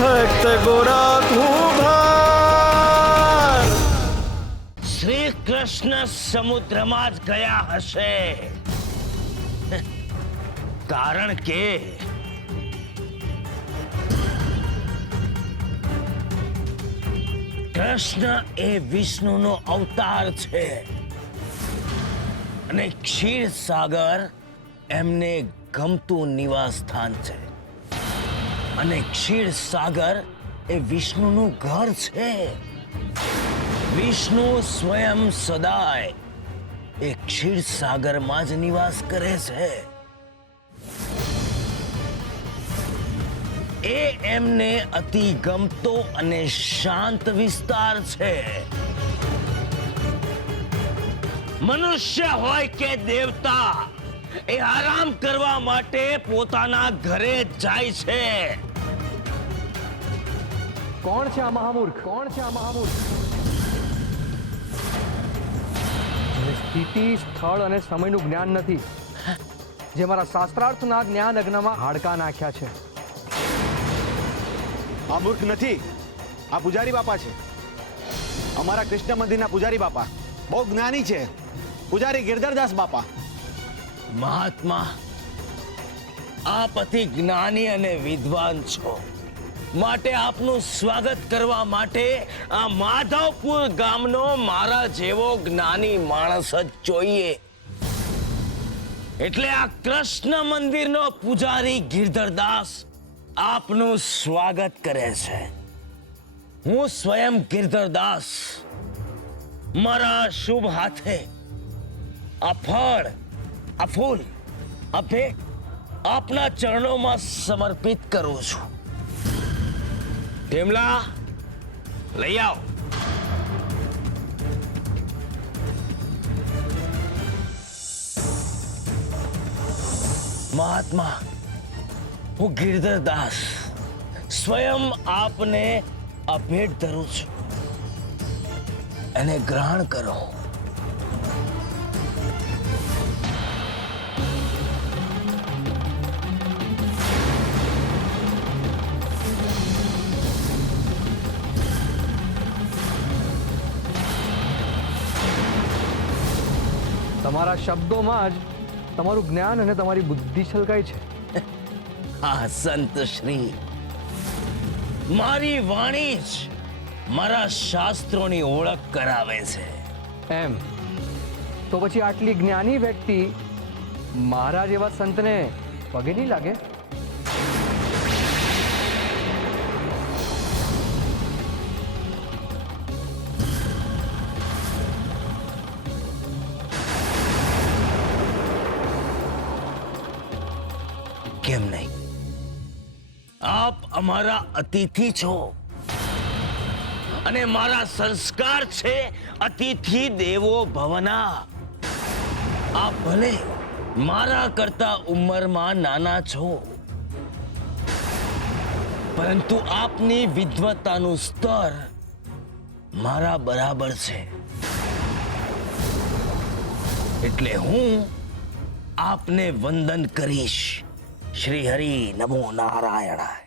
ભક્ત ગોરખુભાર શ્રી કૃષ્ણ સમુદ્રમાં જ ગયા હશે, કારણ કે કૃષ્ણ એ વિષ્ણુનો અવતાર છે અને ક્ષીરસાગર એમને ગમતું નિવાસ સ્થાન છે અને ક્ષીરસાગર એ વિષ્ણુનું ઘર છે. વિષ્ણુ સ્વયં સદાય એ ક્ષીરસાગરમાં જ નિવાસ કરે છે. એ એમને અતિ ગમતો અને શાંત વિસ્તાર છે. મનુષ્ય હોય કે દેવતા, એ આરામ કરવા માટે પોતાના ઘરે જાય છે. કોણ છે આ મહામૂર્ખ? કોણ છે આ મહામૂર્ખ? જેને સ્થિતિ, સ્થળ અને સમયનું જ્ઞાન નથી, જે મારા શાસ્ત્રાર્થના જ્ઞાન યજ્ઞમાં હાડકા નાખ્યા છે. આ મૂર્ખ નથી, આ પૂજારી બાપા છે. અમારા કૃષ્ણ મંદિરના પૂજારી બાપા બહુ જ્ઞાની છે. પૂજારી ગિરધરદાસ બાપા. મહાત્મા, આપ અતિ જ્ઞાની અને વિદ્વાન છો, માટે આપનું સ્વાગત કરવા માટે આ માધવપુર ગામનો મારા જેવો જ્ઞાની માણસ જ જોઈએ. એટલે આ કૃષ્ણ મંદિરનો પૂજારી ગિરધરદાસ આપનું સ્વાગત કરે છે. હું સ્વયં ગિરધરદાસ મારા શુભ હાથે આ ફળ, આ ફૂલ, આ ભેટ આપના ચરણોમાં સમર્પિત કરું છું. ભીમલા, લઈ આવો. મહાત્મા, હું ગિરધરદાસ સ્વયં આપને આ ભેટ ધરું છું, એને ગ્રહણ કરો. તમારા શબ્દોમાં જ તમારું જ્ઞાન અને તમારી બુદ્ધિ છલકાય છે. હા સંત શ્રી, મારી વાણી જ મારા શાસ્ત્રોની ઓળખ કરાવે છે. એમ તો પછી આટલી જ્ઞાની વ્યક્તિ મારા જેવા સંતને પગે નહીં લાગે? કેમ નહીં? આપ અમારા અતિથિ છો અને મારા સંસ્કાર છે અતિથિ દેવો ભવના. આપ ભલે મારા કરતા ઉંમરમાં નાના છો, પરંતુ આપની વિદ્વતાનું સ્તર મારા બરાબર છે. એટલે હું આપને વંદન કરીશ. શ્રી હરિ નમો નારાયણાય.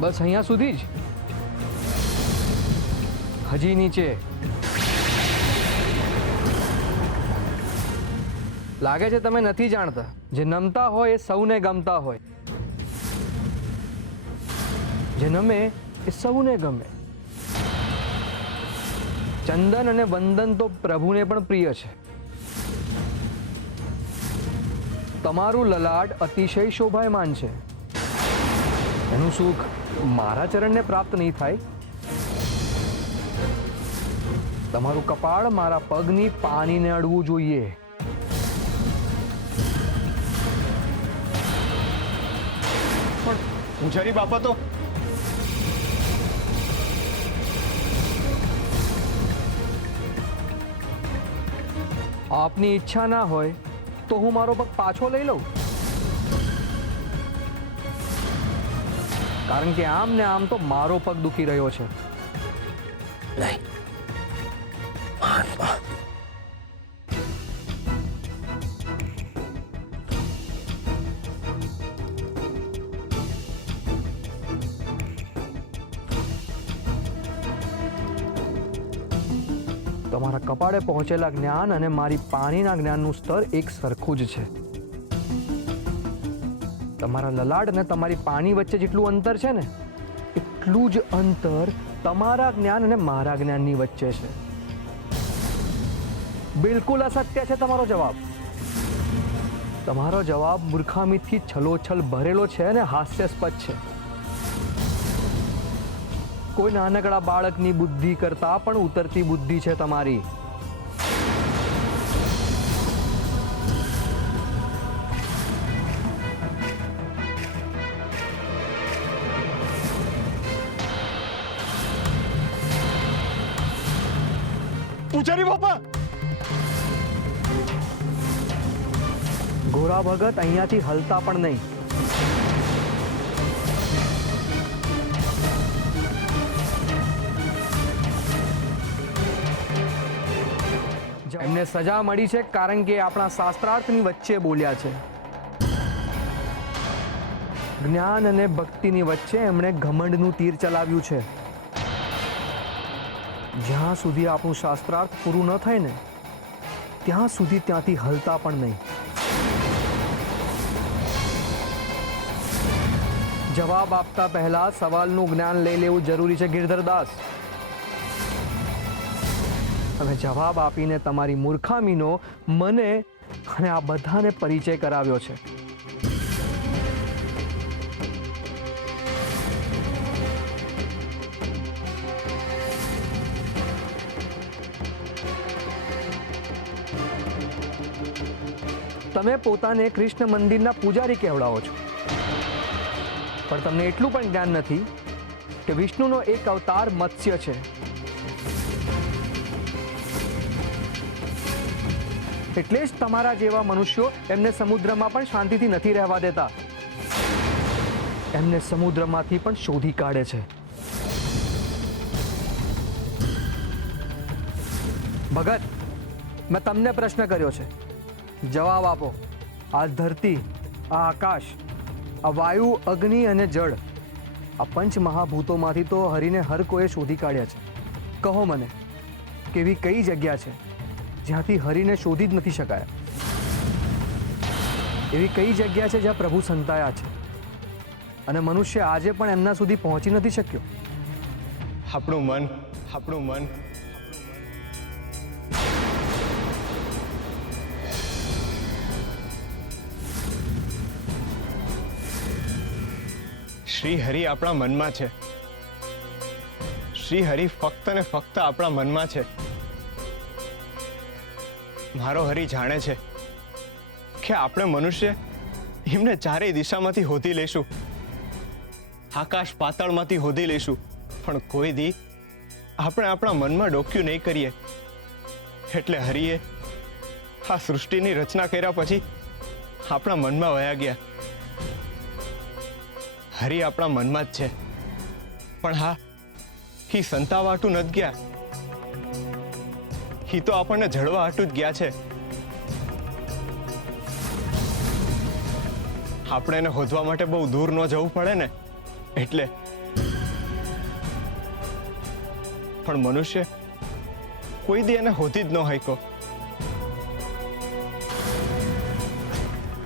બસ અહીંયા સુધી જ? હજી નીચે? લાગે છે તમે નથી જાણતા, જે નમતા હોય એ સૌને ગમતા હોય, જે નમે એ સૌને ગમે. ચંદન અને વંદન તો પ્રભુને પણ પ્રિય છે. તમારું લલાટ અતિશય શોભાયમાન છે. એનું સુખ મારા ચરણને પ્રાપ્ત નહીં થાય. તમારું કપાળ મારા પગની પાનીને અડવું જોઈએ. પૂજારી બાપા તો આપની ઈચ્છા ના હોય તો હું મારો પગ પાછો લઈ લઉં. કારણ કે આમ ને આમ તો મારો પગ દુખી રહ્યો છે. નહીં, મહાત્મા, તમારા કપાળે પહોંચેલા જ્ઞાન અને મારી પાણીના જ્ઞાનનું સ્તર એક સરખું જ છે. તમારા લલાડ અને તમારી પાણી વચ્ચે જેટલું અંતર છે ને, એટલું જ અંતર તમારા જ્ઞાન અને મારા જ્ઞાનની વચ્ચે છે. બિલકુલ અસત્ય છે તમારો જવાબ. તમારો જવાબ મૂર્ખામીથી છલોછલ ભરેલો છે અને હાસ્યાસ્પદ છે. કોઈ નાનકડા બાળકની બુદ્ધિ કરતા પણ ઉતરતી બુદ્ધિ છે તમારી. પૂજારી બાપા, ગોરા ભગત અહીંયાથી હલતા પણ નહીં. એમને સજા મળી છે કારણ કે આપણા શાસ્ત્રાર્થની વચ્ચે બોલ્યા છે. જ્ઞાન અને ભક્તિની વચ્ચે એમણે ઘમંડનું તીર ચલાવ્યું છે. જ્યાં સુધી આપણું શાસ્ત્રાર્થ પૂરું ન થાય ને, ત્યાં સુધી ત્યાંથી હલતા પણ નહીં. જવાબ આપતા પહેલા સવાલનું જ્ઞાન લઈ લેવું જરૂરી છે ગિરધરદાસ. તમે જવાબ આપીને તમારી મૂર્ખામીનો મને અને આ બધાને પરિચય કરાવ્યો છે. તમે પોતાને કૃષ્ણ મંદિરના પૂજારી કહેવડાવો છો, પણ તમને એટલું પણ જ્ઞાન નથી કે વિષ્ણુનો એક અવતાર મત્સ્ય છે. એટલે જ તમારા જેવા મનુષ્યો એમને સમુદ્રમાં પણ શાંતિથી નથી રહેવા દેતા. એમને સમુદ્રમાંથી પણ શોધી કાઢે છે. ભગત, મેં તમને પ્રશ્ન કર્યો છે, જવાબ આપો. આ ધરતી, આ આકાશ, આ વાયુ, અગ્નિ અને જળ, આ પંચ મહાભૂતોમાંથી તો હરિને હર કોઈએ શોધી કાઢ્યા છે. કહો મને કે એવી કઈ જગ્યા છે જ્યાંથી હરિને શોધી જ નથી શકાયા? એવી કઈ જગ્યા છે જ્યાં પ્રભુ સંતાયા છે અને મનુષ્ય આજે પણ એમના સુધી પહોંચી નથી શક્યો? આપણું મન, આપણું મન. શ્રી હરિ આપણા મનમાં છે. શ્રી હરિ ફક્ત ને ફક્ત આપણા મનમાં છે. મારો હરિ જાણે છે કે આપણે મનુષ્ય એમને ચારેય દિશામાંથી હોધી લઈશું, આકાશ પાતાળમાંથી હોધી લઈશું, પણ કોઈ દી આપણે આપણા મનમાં ડોક્યું નહીં કરીએ. એટલે હરિએ આ સૃષ્ટિની રચના કર્યા પછી આપણા મનમાં વયા ગયા. હરિ આપણા મનમાં જ છે, પણ હા, હી સંતાવા હાટું નથી ગયા. હી તો આપણને જળવા હાટું જ ગયા છે. આપણે એને હોધવા માટે બહુ દૂર ન જવું પડે ને, એટલે. પણ મનુષ્ય કોઈ દી એને હોતી જ ન હાયકો.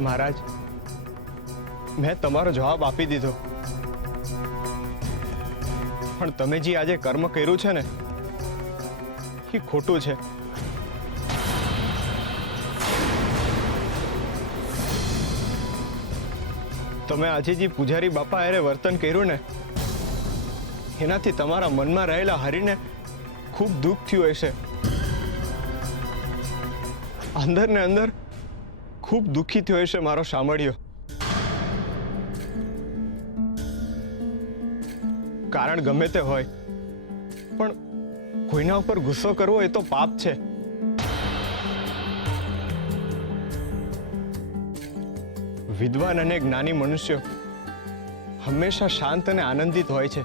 મહારાજ, મેં તમારો જવાબ આપી દીધો, પણ તમે જે આજે કર્મ કર્યું છે ને, એ ખોટું છે. તમે આજે જે પૂજારી બાપા હારે વર્તન કર્યું ને, એનાથી તમારા મનમાં રહેલા હરિને ખૂબ દુઃખ થયું હશે. અંદર ને અંદર ખૂબ દુઃખી થયો હશે મારો સાંભળ્યો. કારણ ગમે તે હોય, પણ કોઈના ઉપર ગુસ્સો કરવો એ તો પાપ છે. વિદ્વાન અને જ્ઞાની મનુષ્યો હંમેશા શાંત અને આનંદિત હોય છે